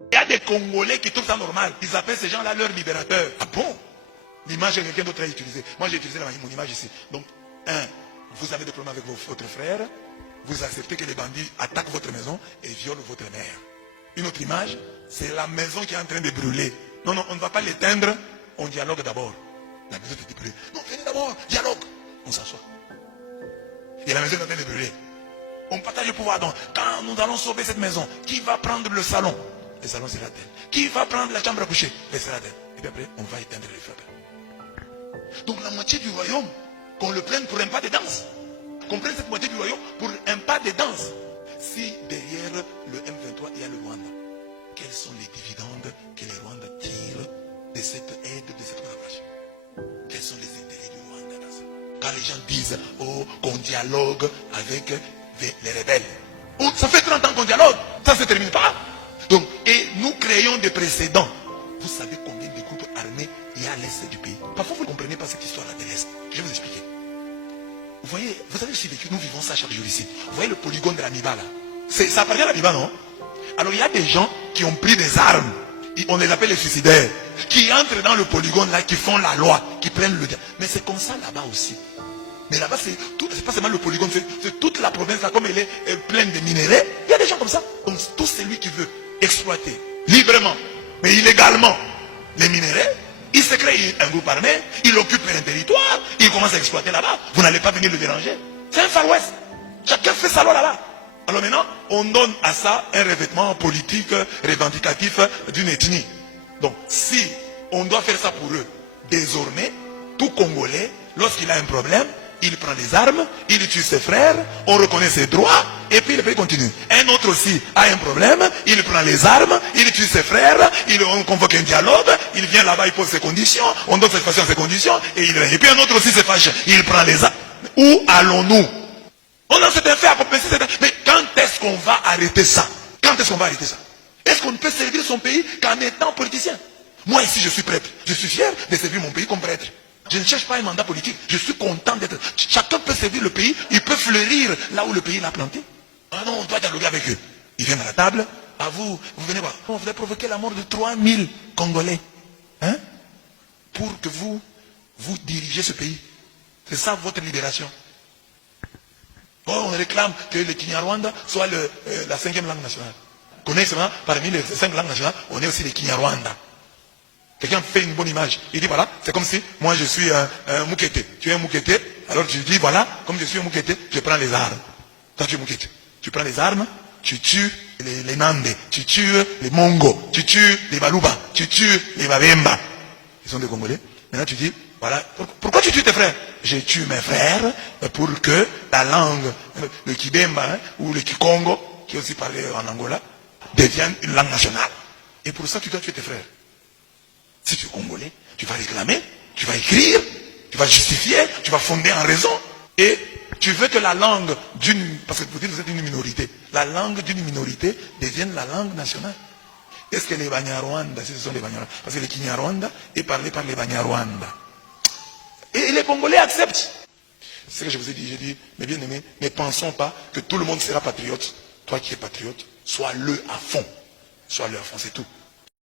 Il y a des Congolais qui trouvent ça normal. Ils appellent ces gens-là leurs libérateurs. Ah bon? L'image que quelqu'un d'autre a utilisée. Moi, j'ai utilisé mon image ici. Donc, vous avez des problèmes avec votre frère. Vous acceptez que les bandits attaquent votre maison et violent votre mère. Une autre image, c'est la maison qui est en train de brûler. Non, non, on ne va pas l'éteindre. On dialogue d'abord. La maison est brûlée. Non, venez d'abord, dialogue. On s'assoit. Et la maison est en train de brûler. On partage le pouvoir. Donc, quand nous allons sauver cette maison, qui va prendre le salon? Le salon sera tel. Qui va prendre la chambre à coucher? Elle sera tel. Et puis après, on va éteindre les feux. Donc la moitié du royaume, qu'on le prenne pour un pas de danse. Qu'on prenne cette moitié du royaume pour un pas de danse. Si derrière le M23, il y a le Rwanda, quels sont les dividendes que les Rwandais tirent de cette aide, de cette collaboration? Quels sont les intérêts du Rwanda dans ça? Quand les gens disent, oh, qu'on dialogue avec les rebelles. Oh, ça fait 30 ans qu'on dialogue, ça ne se termine pas. Donc, et nous créons des précédents. Vous savez combien de groupes armés il y a à l'est du pays? Parfois vous ne comprenez pas cette histoire-là de l'est. Je vais vous expliquer. Vous voyez, vous avez aussi vécu, nous vivons ça chaque jour ici. Vous voyez le polygone de la Miba là? Ça appartient à la Miba, non? Alors il y a des gens qui ont pris des armes. On les appelle les suicidaires. Qui entrent dans le polygone là, qui font la loi, qui prennent le... Mais c'est comme ça là-bas aussi. Mais là-bas, c'est pas seulement le polygone, c'est toute la province là, comme elle est pleine de minéraux. Il y a des gens comme ça. Donc tout celui qui veut exploiter librement, mais illégalement, les minéraux, il se crée un groupe armé, il occupe un territoire, il commence à exploiter là-bas. Vous n'allez pas venir le déranger. C'est un Far West. Chacun fait sa loi là-bas. Alors maintenant, on donne à ça un revêtement politique revendicatif d'une ethnie. Donc si on doit faire ça pour eux, désormais, tout Congolais, lorsqu'il a un problème, il prend les armes, il tue ses frères, on reconnaît ses droits, et puis le pays continue. Un autre aussi a un problème, il prend les armes, il tue ses frères, on convoque un dialogue, il vient là-bas, il pose ses conditions, on donne cette façon ses conditions, et puis un autre aussi se fâche, il prend les armes. Où allons-nous? On a cet effet à compenser, mais quand est-ce qu'on va arrêter ça? Quand est-ce qu'on va arrêter ça? Est-ce qu'on ne peut servir son pays qu'en étant politicien? Moi ici je suis prêtre, je suis fier de servir mon pays comme prêtre. Je ne cherche pas un mandat politique, je suis content d'être... Chacun peut servir le pays, il peut fleurir là où le pays l'a planté. Ah non, on doit dialoguer avec eux. Ils viennent à la table, à vous, vous venez voir. Vous avez provoqué la mort de 3000 Congolais. Hein? Pour que vous dirigez ce pays. C'est ça votre libération. Oh, on réclame que le Kinyarwanda soit la 5e langue nationale. Connaissez parmi les 5 langues nationales, on est aussi les Kinyarwanda. Quelqu'un fait une bonne image. Il dit voilà, c'est comme si moi je suis un Mukete. Tu es un Mukete, alors tu dis voilà, comme je suis un Mukete, je prends les armes. Toi tu es Mukete. Tu prends les armes, tu tues les Nande, tu tues les Mongo, tu tues les Baluba, tu tues les Babemba. Ils sont des Congolais. Maintenant tu dis voilà, pourquoi tu tues tes frères? Je tue mes frères pour que la langue, le Kibemba ou le Kikongo, qui est aussi parlé en Angola, devienne une langue nationale. Et pour ça tu dois tuer tes frères. Si tu es Congolais, tu vas réclamer, tu vas écrire, tu vas justifier, tu vas fonder en raison. Et tu veux que la langue d'une... Parce que vous dites que vous êtes une minorité. La langue d'une minorité devienne la langue nationale. Est-ce que les Banyarwanda, si ce sont les Banyarwanda, parce que le Kinyarwanda est parlé par les Banyarwanda. Et les Congolais acceptent. C'est ce que je vous ai dit. J'ai dit, mes bien-aimés, ne pensons pas que tout le monde sera patriote. Toi qui es patriote, sois-le à fond. Sois-le à fond, c'est tout.